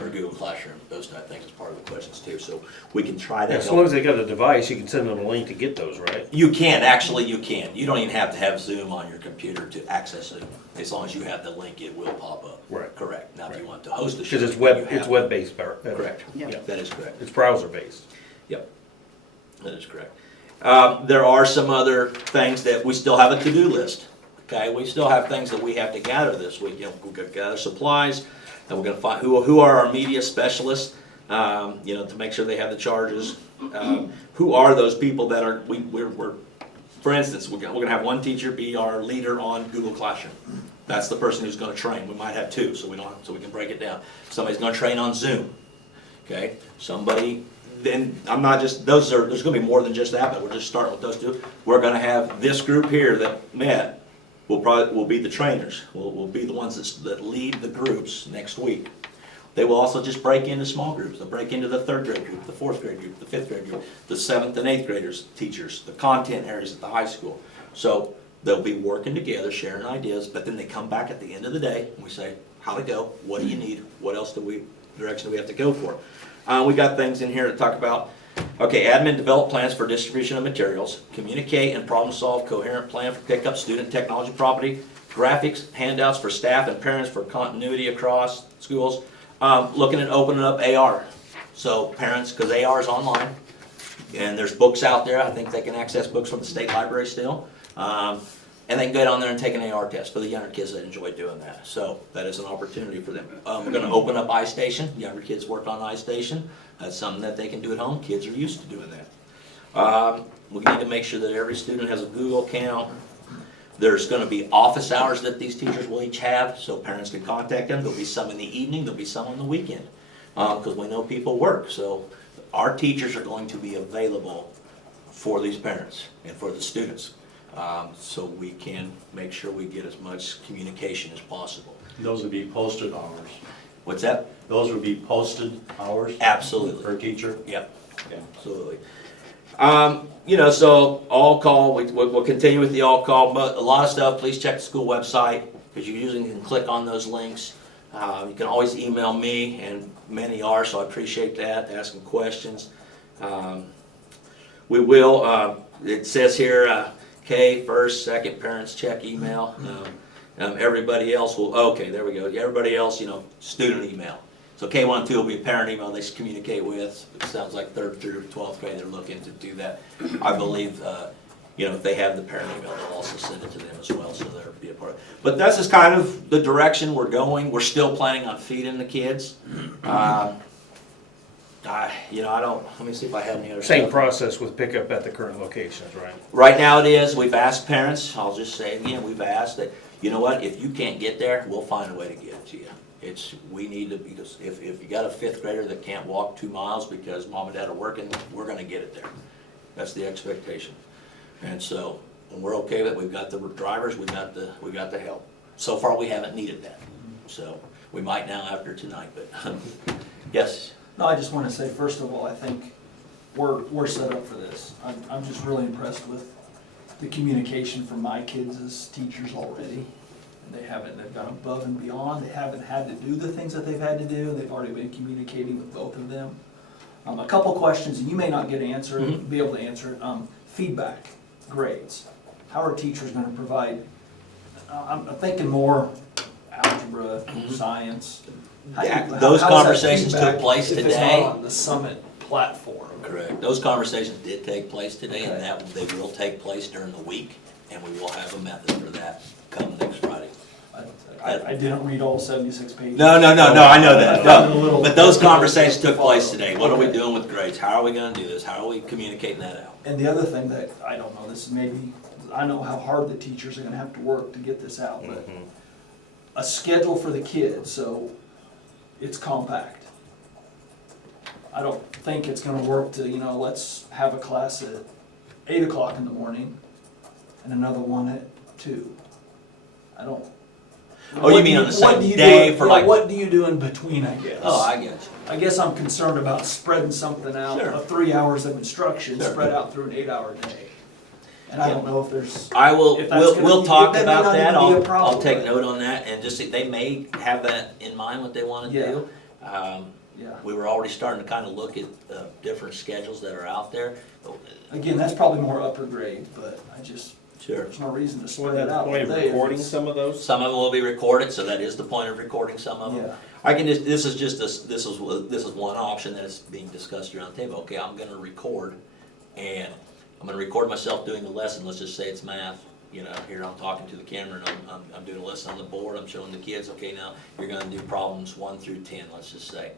or Google Classroom? Those type of things is part of the questions too. So we can try to As long help. as they got a device, you can send them a link to get those, right? You can, actually you can. You don't even have to have Zoom on your computer to access it. As long as you have the link, it will pop up. Right. Correct. Now if you want to host the show. Because it's you have- web-based. Correct. Yeah. That is correct. It's browser-based. Yep, that is correct. There are some other things that we still have a to-do list. Okay, we still have things that we have to gather this week. We've got to gather supplies. And we're gonna find, who are our media specialists, you know, to make sure they have the charges. Who are those people that are, we're, for instance, we're gonna have one teacher be our leader on Google Classroom. That's the person who's gonna train. We might have two, so we can break it down. Somebody's gonna train on Zoom, okay? Somebody, then, I'm not just, there's gonna be more than just that, but we're just starting with those two. We're gonna have this group here that met, will be the trainers. Will be the ones that lead the groups next week. They will also just break into small groups. They'll break into the 3rd grade group, the 4th grade group, the 5th grade group, the 7th and 8th graders, teachers, the content areas at the high school. So they'll be working together, sharing ideas, but then they come back at the end of the day and we say, how'd it go? What do you need? What else direction do we have to go for? We got things in here to talk about. Okay, admin develop plans for distribution of materials, communicate and problem solve coherent plan for pickup student technology property, graphics, handouts for staff and parents for continuity across schools. Looking at opening up AR, so parents, because AR is online, and there's books out there. I think they can access books from the state library still, and they can go down there and take an AR test for the younger kids that enjoy doing that. So that is an opportunity for them. We're going to open up iStation. Younger kids work on iStation. That's something that they can do at home. Kids are used to doing that. We need to make sure that every student has a Google account. There's going to be office hours that these teachers will each have, so parents can contact them. There'll be some in the evening, there'll be some on the weekend, because we know people work. So our teachers are going to be available for these parents and for the students, so we can make sure we get as much communication as possible. Those would be posted hours. What's that? Those would be posted hours? Absolutely. Per teacher? Yep, Okay. absolutely. You know, so all call, we'll continue with the all call, but a lot of stuff, please check the school website, because you usually can click on those links. You can always email me, and many are, so I appreciate that, asking questions. We will, it says here, K, first, second, parents check email. Everybody else will, okay, there we go. Everybody else, you know, student email. So K1 and 2 will be a parent email they communicate with. It sounds like 3rd through 12th grade they're looking to do that. I believe, you know, if they have the parent email, they'll also send it to them as well, so they'll be a part of it. But this is kind of the direction we're going. We're still planning on feeding the kids. You know, let me see if I have any other Same stuff. process with pickup at the current locations, right? Right now it is. We've asked parents, I'll just say it again, we've asked that, you know what, if you can't get there, we'll find a way to get it to you. We need to, because if you got a 5th grader that can't walk 2 miles because mom and dad are working, we're gonna get it there. That's the expectation. And so, when we're okay with it, we've got the drivers, we got the help. So far, we haven't needed that. So, we might now after tonight, but, yes? No, I just want to say, first of all, I think we're set up for this. I'm just really impressed with the communication from my kids as teachers already. They've gone above and beyond. They haven't had to do the things that they've had to do. They've already been communicating with both of them. A couple questions, and you may not get to answer it, be able to answer it. Feedback, grades. How are teachers going to provide? I'm thinking more algebra, science. Those conversations took place if it's today. not on the summit platform? Correct. Those conversations did take place today, and Okay. that they will take place during the week, and we will have a method for that come next Friday. I didn't read all 76 pages. No, I know that. I found it a little- But those conversations took place today. What are we doing with grades? How are we gonna do this? How are we communicating that out? And the other thing that, I don't know, this is maybe, I know how hard the teachers are gonna have to work to get this out, but a schedule for the kids, so it's compact. I don't think it's gonna work to, you know, let's have a class at 8 o'clock in the morning and another one at 2. I don't. Oh, you mean on the what same do you day do- for yeah, like? what do you do in between, I guess? Oh, I get you. I guess I'm concerned about spreading something out, Sure. 3 hours of instruction, Sure. spread out through an 8-hour day. And I don't know if there's, I will, If that's we'll, gonna we'll be- talk that may about not that. even be a I'll problem, take but- note on that and just see, they may have that in mind, what they wanna Yeah. do. yeah. We were already starting to kind of look at different schedules that are out there. Again, that's probably more upper grade, but Sure. there's no reason to What spread about it the out. point of all day if recording it's- some of those? Some of them will be recorded, so that is the point of recording some of them. Yeah. I can just, this is one option that is being discussed around the table. Okay, I'm gonna record, and I'm gonna record myself doing the lesson, let's just say it's math, You know, here I'm talking to the camera and I'm doing a lesson on the board, I'm showing the kids, okay, now you're gonna do problems 1 through 10, let's just say.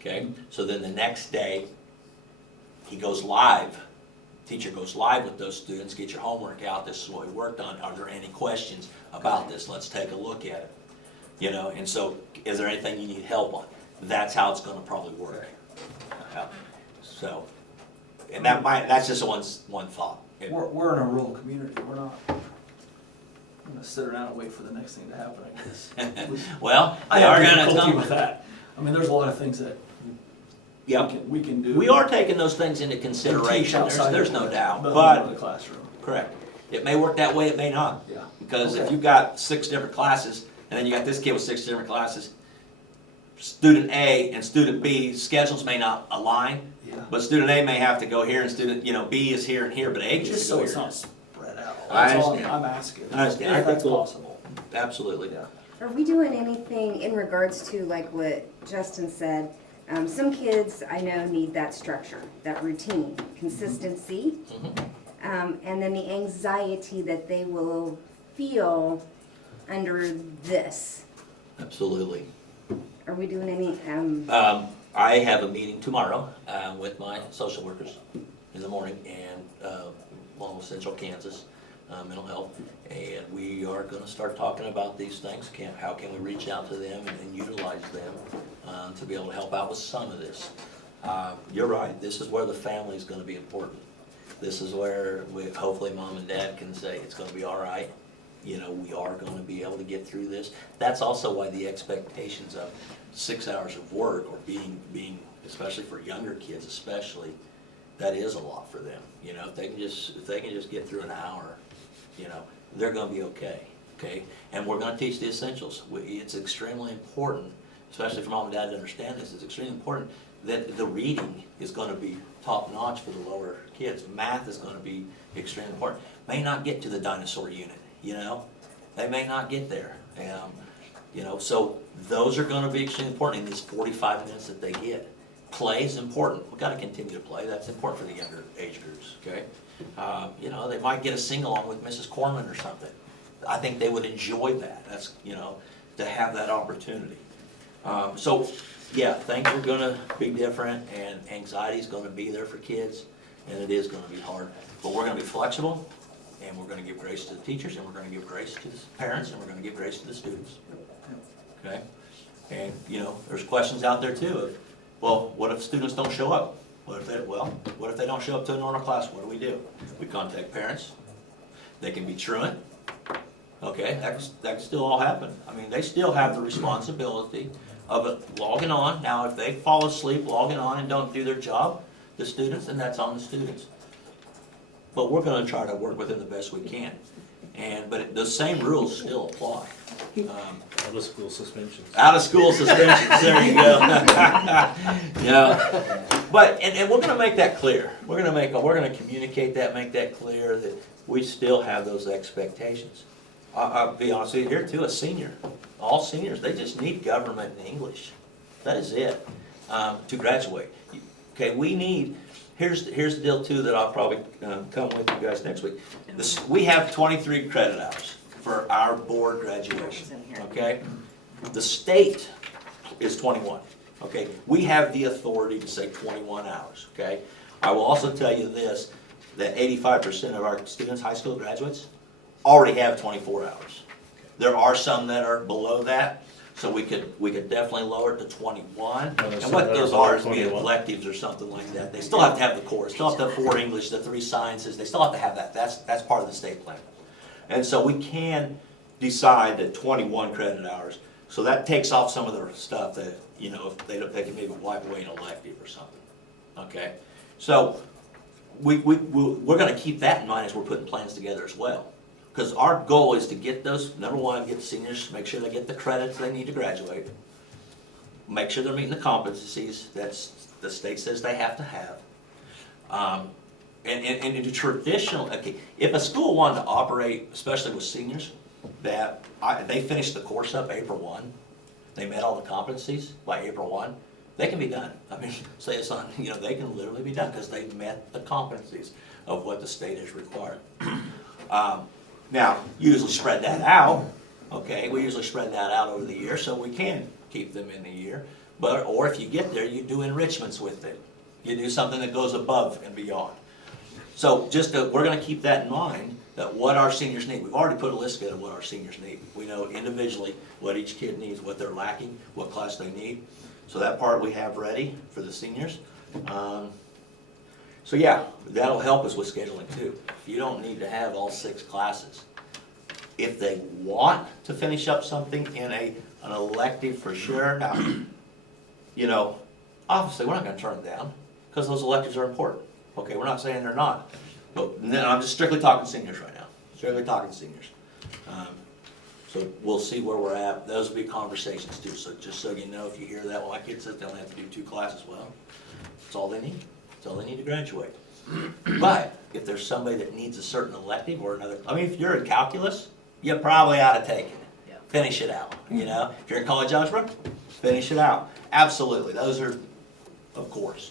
Okay, so then the next day, he goes live. Teacher goes live with those students, get your homework out, this is what we worked on, are there any questions about this? Let's take a look at it. You know, and so, is there anything you need help on? That's how it's gonna probably work. So, and that's just one thought. We're in a rural community, we're not gonna sit around and wait for the next thing to happen, I guess. Well, I they are have gonna difficulty come. with that. I mean, there's a lot of things that Yeah, we can do. we are taking those things into and teach consideration, outside there's of no doubt, the but, classroom. correct. It may work that way, it may not. Yeah. Because if Okay. you've got 6 different classes, and then you got this kid with 6 different classes, student A and student B, schedules may not align, Yeah. but student A may have to go here and student, B is here and here, but A gets Just to go so it's here. not spread out. I That's all understand. I'm asking. I understand. I If think that's we'll- possible. Absolutely. Yeah. Are we doing anything in regards to like what Justin said? Some kids I know need that structure, that routine, consistency, and then the anxiety that they will feel under this. Absolutely. Are we doing any, I have a meeting tomorrow with my social workers in the morning and along with Central Kansas Mental Health, and we are going to start talking about these things. How can we reach out to them and utilize them to be able to help out with some of this? You're right. This is where the family is going to be important. This is where hopefully mom and dad can say it's going to be all right. You know, we are going to be able to get through this. That's also why the expectations of 6 hours of work or being, especially for younger kids especially, that is a lot for them. You know, if they can just get through an hour, you know, they're going to be okay. Okay, and we're going to teach the essentials. It's extremely important, especially for mom and dad to understand this. It's extremely important that the reading is going to be top notch for the lower kids. Math is going to be extremely important. May not get to the dinosaur unit. You know, they may not get there. You know, so those are going to be extremely important in these 45 minutes that they get. Play is important. We've got to continue to play. That's important for the younger age groups, okay? You know, they might get a sing-along with Mrs. Corman or something. I think they would enjoy that. That's, you know, to have that opportunity. So, yeah, things are going to be different, and anxiety is going to be there for kids, and it is going to be hard. But we're going to be flexible, and we're going to give grace to the teachers, and we're going to give grace to the parents, and we're going to give grace to the students. Okay? And, you know, there's questions out there too of, well, what if students don't show up? What if they don't show up to a normal class? What do? We contact parents. They can be truant. Okay, that can still all happen. I mean, they still have the responsibility of logging on. Now, if they fall asleep, logging on and don't do their job, the students, then that's on the students. But we're going to try to work with them the best we can. But the same rules still apply. Out of school suspensions. Out of school suspensions, there you go. Yeah, but and we're going to make that clear. We're going to communicate that, make that clear that we still have those expectations. I'll be honest with you here too. A senior, all seniors, they just need government and English. That is it to graduate. Okay, we need. Here's the deal too that I'll probably come with you guys next week. We have 23 credit hours for our board graduation, okay? The state is 21, okay? We have the authority to say 21 hours, okay? I will also tell you this, that 85% of our students, high school graduates, already have 24 hours. There are some that are below that, so we could definitely lower it to 21. And what those are is be electives or something like that. They still have to have the course, still have to have 4 English, the 3 sciences, they still have to have that. That's part of the state plan. And so we can decide that 21 credit hours, so that takes off some of the stuff that, you know, if they can maybe wipe away an elective or something, okay? So we're gonna keep that in mind as we're putting plans together as well. Because our goal is to get those, number one, get the seniors, make sure they get the credits they need to graduate, make sure they're meeting the competencies that the state says they have to have. And into traditional, okay, if a school wanted to operate, especially with seniors, that they finished the course up April 1, they met all the competencies by April 1, they can be done. I mean, say it's on, you know, they can literally be done because they met the competencies of what the state has required. Now, usually spread that out, okay, we usually spread that out over the year, so we can keep them in the year. But, or if you get there, you do enrichments with it. You do something that goes above and beyond. So just, we're gonna keep that in mind, that what our seniors need. We've already put a list together of what our seniors need. We know individually what each kid needs, what they're lacking, what class they need. So that part we have ready for the seniors. So yeah, that'll help us with scheduling too. You don't need to have all 6 classes. If they want to finish up something in an elective for sure, now, you know, obviously we're not gonna turn it down, because those electives are important. Okay, we're not saying they're not, but no, I'm just strictly talking seniors right now, strictly talking seniors. So we'll see where we're at. Those will be conversations too, so just so you know, if you hear that, well, my kid says they only have to do 2 classes, well, that's all they need. That's all they need to graduate. But if there's somebody that needs a certain elective or another, I mean, if you're in calculus, you probably ought to take it. Yeah. Finish it out, you know? If you're in college algebra, finish it out. Absolutely, those are, of course.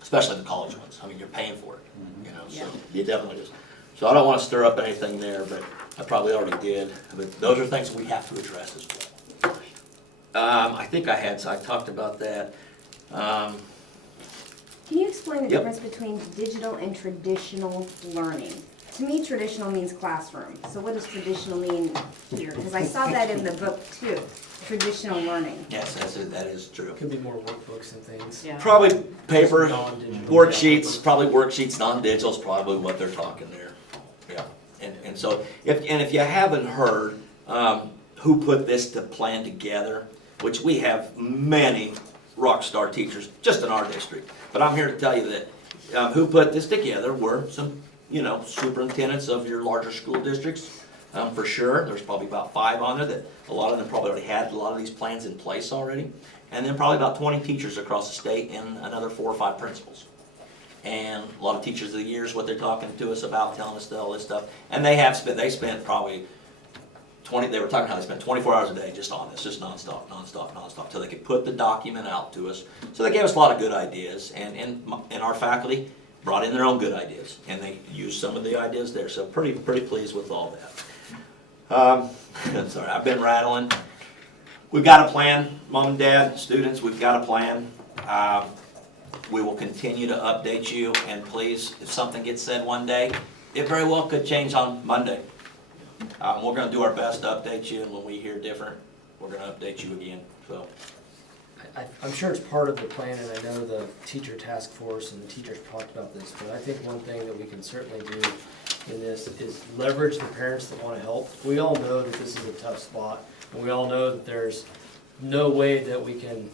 Especially the college ones. I mean, you're paying for it, you know, so you definitely just. So I don't want to stir up anything there, but I probably already did. But those are things we have to address as well. I think I talked about that. Can you explain the Yep. difference between digital and traditional learning? To me, traditional means classroom. So what does traditional mean here? Because I saw that in the book too, traditional learning. Yes, that is true. Could be more workbooks and things. Yeah. Probably paper, Non-digital. worksheets, probably worksheets, non-digital is probably what they're talking there. Yeah, and so, if you haven't heard, who put this plan together, which we have many rock star teachers just in our district, but I'm here to tell you that, who put this together were some, you know, superintendents of your larger school districts, for sure. There's probably about 5 on there that, a lot of them probably already had a lot of these plans in place already. And then probably about 20 teachers across the state and another 4 or 5 principals. And a lot of teachers of the years, what they're talking to us about, telling us all this stuff. And they spent probably they were talking how they spent 24 hours a day just on this, just nonstop, till they could put the document out to us. So they gave us a lot of good ideas, and our faculty brought in their own good ideas, and they used some of the ideas there. So pretty pleased with all that. I'm sorry, I've been rattling. We've got a plan, mom and dad, students, we've got a plan. We will continue to update you, and please, if something gets said one day, it very well could change on Monday. We're gonna do our best to update you, and when we hear different, we're gonna update you again, so. I'm sure it's part of the plan, and I know the teacher task force and the teachers talked about this, but I think one thing that we can certainly do in this is leverage the parents that want to help. We all know that this is a tough spot, and we all know that there's no way that we can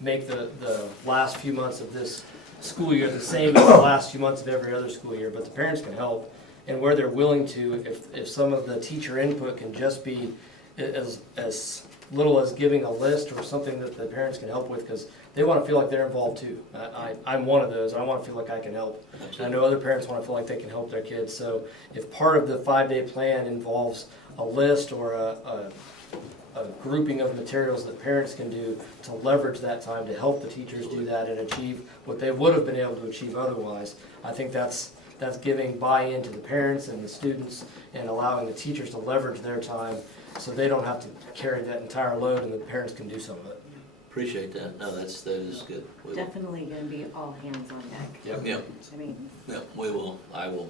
make the last few months of this school year the same as the last few months of every other school year, but the parents can help. And where they're willing to, if some of the teacher input can just be as little as giving a list or something that the parents can help with, because they want to feel like they're involved too. I'm one of those. I want to feel like I can help. And I know other parents want to feel like they can help their kids. So if part of the 5-day plan involves a list or a grouping of materials that parents can do to leverage that time to help the teachers do that and achieve what they would have been able to achieve otherwise, I think that's giving buy-in to the parents and the students and allowing the teachers to leverage their time so they don't have to carry that entire load and the parents can do some of it. Appreciate that. No, that is good. Definitely gonna be all hands on deck. Yep, I mean, I will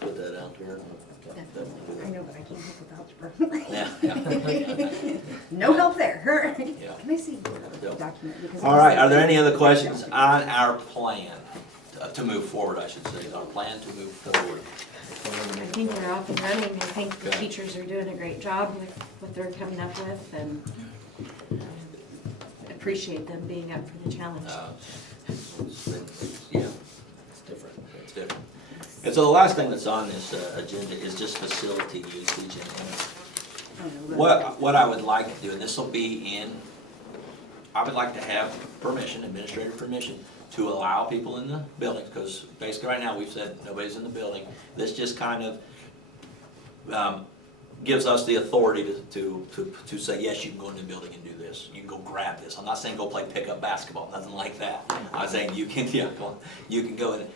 put that out there. definitely. I know, but I can't help with algebra. Yeah. No help there. Yeah. Can I see the Yep. document? Because All right, are there any other questions on our plan to move forward, I should say, our plan to move forward? I think we're off and running. I think the Okay. teachers are doing a great job with what they're coming up with, and appreciate them being up for the challenge. Yeah, It's different. it's different. And so the last thing that's on this agenda is just facility usage. And what I would like to do, and this will be in, I would like to have permission, administrative permission, to allow people in the building, because basically right now we've said nobody's in the building. This just kind of gives us the authority to say, yes, you can go into the building and do this. You can go grab this. I'm not saying go play pickup basketball, nothing like that. I'm saying you can, you can go in.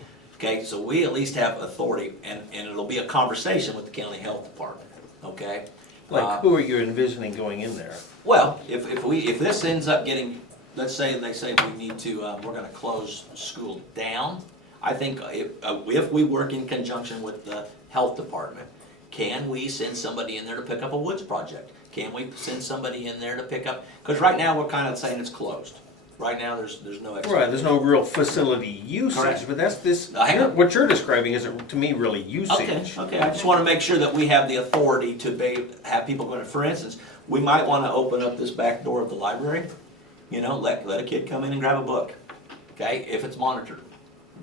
Okay, so we at least have authority, and it'll be a conversation with the county health department, okay? Like, who are you envisioning going in there? Well, if this ends up getting, let's say they say we need to, we're gonna close school down, I think if we work in conjunction with the health department, can we send somebody in there to pick up a woods project? Can we send somebody in there to pick up, because right now we're kind of saying it's closed. Right now, there's no. Right, there's no real facility usage, Correct. but that's this, Hang on. what you're describing isn't, to me, really Okay, usage. okay, I just wanna make sure that we have the authority to have people going, for instance, we might wanna open up this back door of the library, you know, let a kid come in and grab a book, okay, if it's monitored.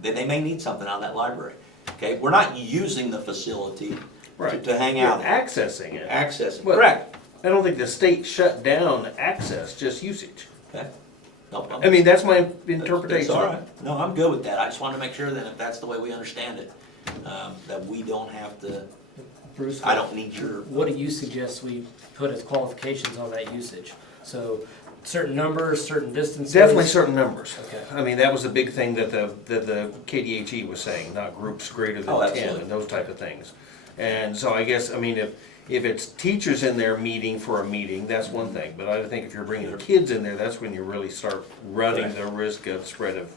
They may need something out of that library, okay, we're not using the facility Right. to hang You're out. accessing it. Accessing, Well, correct, I don't think the state shut down access, just usage. okay, no problem. I mean, that's my That's interpretation. all right, no, I'm good with that, I just wanna make sure that if that's the way we understand it, that we don't have to, Bruce, I don't need your. what do you suggest we put as qualifications on that usage? So certain numbers, certain distances? Definitely certain numbers. Okay. I mean, that was the big thing that the KDHE was saying, not groups greater Oh, than 10 absolutely. and those type of things. And so I guess, I mean, if it's teachers in there meeting for a meeting, that's one thing. But I think if you're bringing kids in there, that's when you really start running Correct. the risk of spread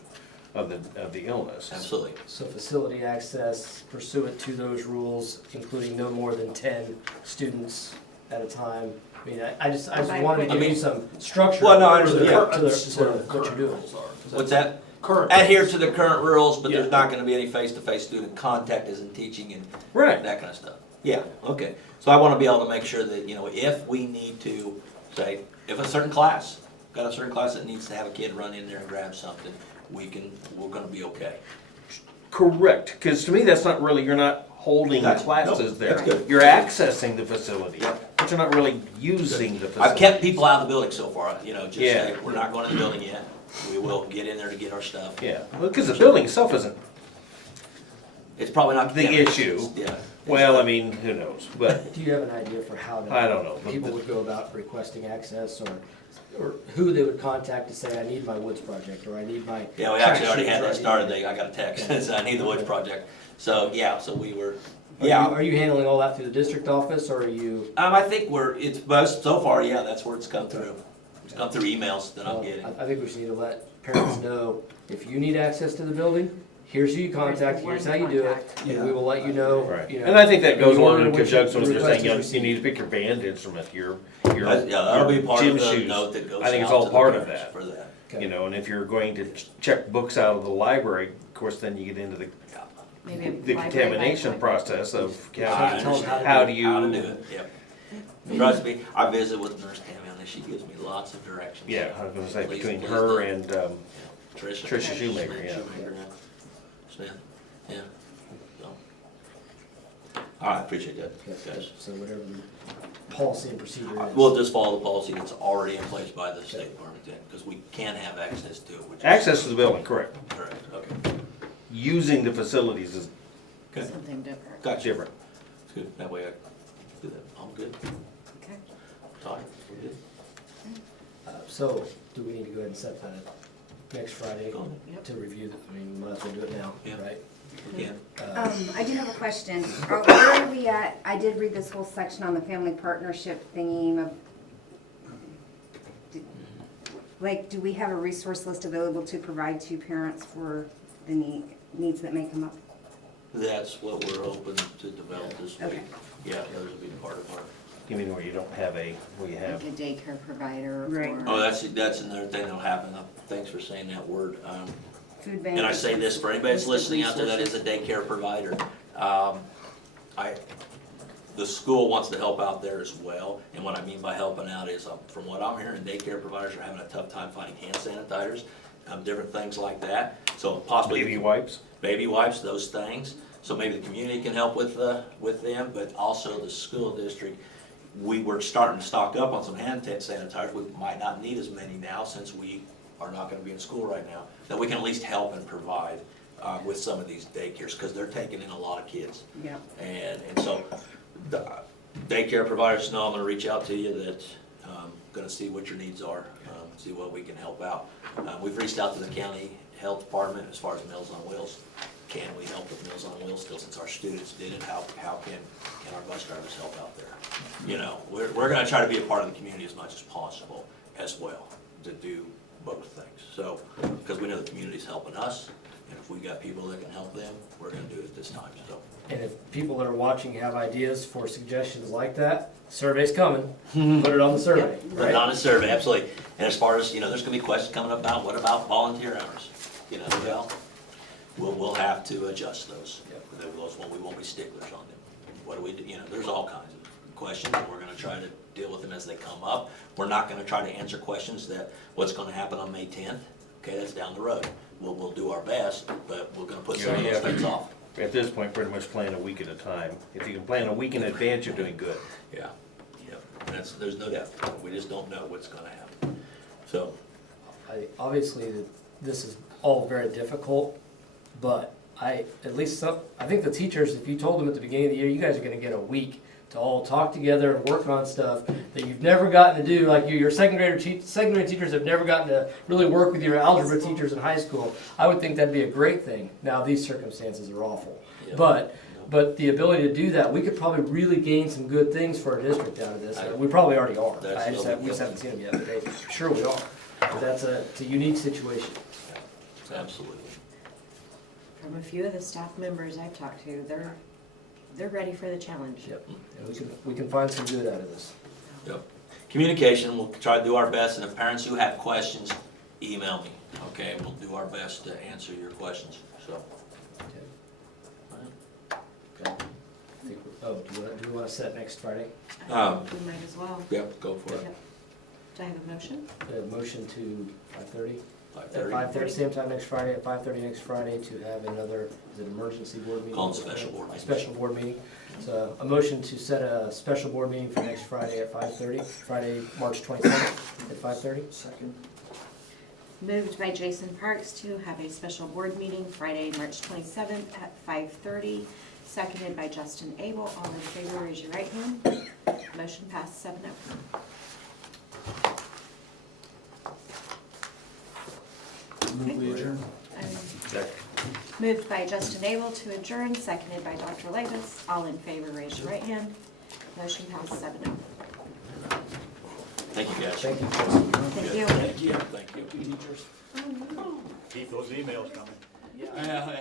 of the illness. Absolutely. So facility access pursuant to those rules, including no more than 10 students at a time. I mean, I just wanted to give you some structure. Well, no, I to the- understand. to what you're doing. What's that? Current. Adhere to the current rules, but there's Yeah. not gonna be any face-to-face student contact as in teaching and Right. that kind of stuff. Yeah, okay. So I wanna be able to make sure that, you know, if we need to, say, if a certain class, got a certain class that needs to have a kid run in there and grab something, we're gonna be okay. Correct, because to me, that's not really, you're not holding That's- classes no, there. that's good. You're accessing the facility, Yeah. but you're not really using the facility. I've kept people out of the building so far, you know, just Yeah. say, we're not going to the building yet. We will get in there to get our stuff. Yeah, because the building itself isn't, It's probably not. The issue. Yeah. well, I mean, who knows, but Do you have an idea for how I don't know. people would go about requesting access or who they would contact to say, I need my woods project, or I need my. Yeah, we track actually already shoes, had or I that need started. my-" I got a text that said, I need the woods project. So, yeah, so we were, Are yeah. you handling all that through the district office, or are you? I think it's, most, so far, yeah, that's where it's come through. It's come through emails that I'm Well, getting. I think we should need to let parents know, if you need access to the building, here's who you contact, here's how you do it, and we will let you know, right. you know. And I think that goes the along order in in which conjunction with the your request saying, is you need to received. pick your band instrument, your Yeah, that'll be part gym of the shoes. note that goes out I think it's all to the part of parents that. for that. Okay. You know, and if you're going to check books out of the library, of course, then you get into the Maybe the contamination process of I tell them understand how do you. How to do it, yep. Trust me, I visit with Nurse Tammy on this. She gives me lots of directions. Yeah, I was gonna say, Please- between please her do. and, Tricia. Tricia Shoemaker, yeah. Smith, yeah. So. All right, appreciate that, guys. So whatever the policy and procedure is. We'll just follow the policy that's already in place by the State Department then, because we can have access to it, which is. access to the building, correct. Correct, okay. Using the facilities is Okay, Something different. gotcha. different. Good, that way I do that. I'm good. Okay. Todd, we're good. So, do we need to go ahead and set that next Friday Go to review, I mean, we might as well do it now, Yeah. right? We can. I do have a question. Where are we at? I did read this whole section on the family partnership thingy. Like, do we have a resource list available to provide to parents for the needs that may come up? That's what we're hoping to develop this week. Okay. Yeah, those will be part of our. You mean where you don't have where you have, Like a daycare provider Right. or Oh, that's another thing that'll happen. Thanks for saying that word. food bank? And I say this for anybody that's listening out there that is a daycare provider. The school wants to help out there as well, and what I mean by helping out is, from what I'm hearing, daycare providers are having a tough time finding hand sanitizers, different things like that. So possibly. baby wipes? Baby wipes, those things. So maybe the community can help with them, but also the school district. We were starting to stock up on some hand sanitizers. We might not need as many now since we are not gonna be in school right now. That we can at least help and provide with some of these daycares, because they're taking in a lot of kids. Yeah. And so, the daycare providers know I'm gonna reach out to you, that, gonna see what your needs are, see what we can help out. We've reached out to the county health department as far as Meals on Wheels. can we help with Meals on Wheels still, since our students did it, how can our bus drivers help out there? You know, we're gonna try to be a part of the community as much as possible as well, to do both things. So, because we know the community's helping us, and if we got people that can help them, we're gonna do it this time, so. And if people that are watching have ideas for suggestions like that, survey's coming, put it on the survey, Put it right? on a survey, absolutely. And as far as, you know, there's gonna be questions coming up about, what about volunteer hours? You know, well, we'll have to adjust those. We won't be sticklers on them. What do we do, you know, there's all kinds of questions, and we're gonna try to deal with them as they come up. We're not gonna try to answer questions that, what's gonna happen on May 10th? Okay, that's down the road. We'll do our best, but we're gonna put some of those things off. At this point, pretty much plan a week at a time. If you can plan a week in advance, you're doing good. Yeah, there's no doubt. We just don't know what's gonna happen. So, Obviously, this is all very difficult, but I think the teachers, if you told them at the beginning of the year, you guys are gonna get a week to all talk together and work on stuff that you've never gotten to do, like your second grade teachers have never gotten to really work with your algebra teachers in high school. I would think that'd be a great thing. Now, these circumstances are awful, Yeah. but the ability to do that, we could probably really gain some good things for our district out of this. We probably already are. We just haven't seen them yet, but I'm sure we are. But it's a unique situation. absolutely. From a few of the staff members I've talked to, they're ready for the challenge. Yep, and we can find some good out of this. Yep. Communication, we'll try to do our best, and if parents who have questions, email me, okay? We'll do our best to answer your questions, so. Okay. Do we want to set next Friday? We might as well. Yep, go for it. Yep. Do I have a motion? A motion to 5:30? 5:30. At 5:30, same time next Friday, at 5:30 next Friday, to have another, is it emergency board meeting? Call it special board A meeting. special board meeting. So a motion to set a special board meeting for next Friday at 5:30, Friday, March 27th at 5:30. Second. Moved by Jason Parks to have a special board meeting Friday, March 27th at 5:30. Seconded by Justin Abel. All in favor, raise your right hand. Motion passed 7-0. Move we adjourn. Moved by Justin Abel to adjourn, seconded by Dr. Labus. All in favor, raise your right hand. Motion passed 7-0. Thank you, guys. Thank you. Thank you. Thank you. Thank you. Keep those emails coming. Yeah.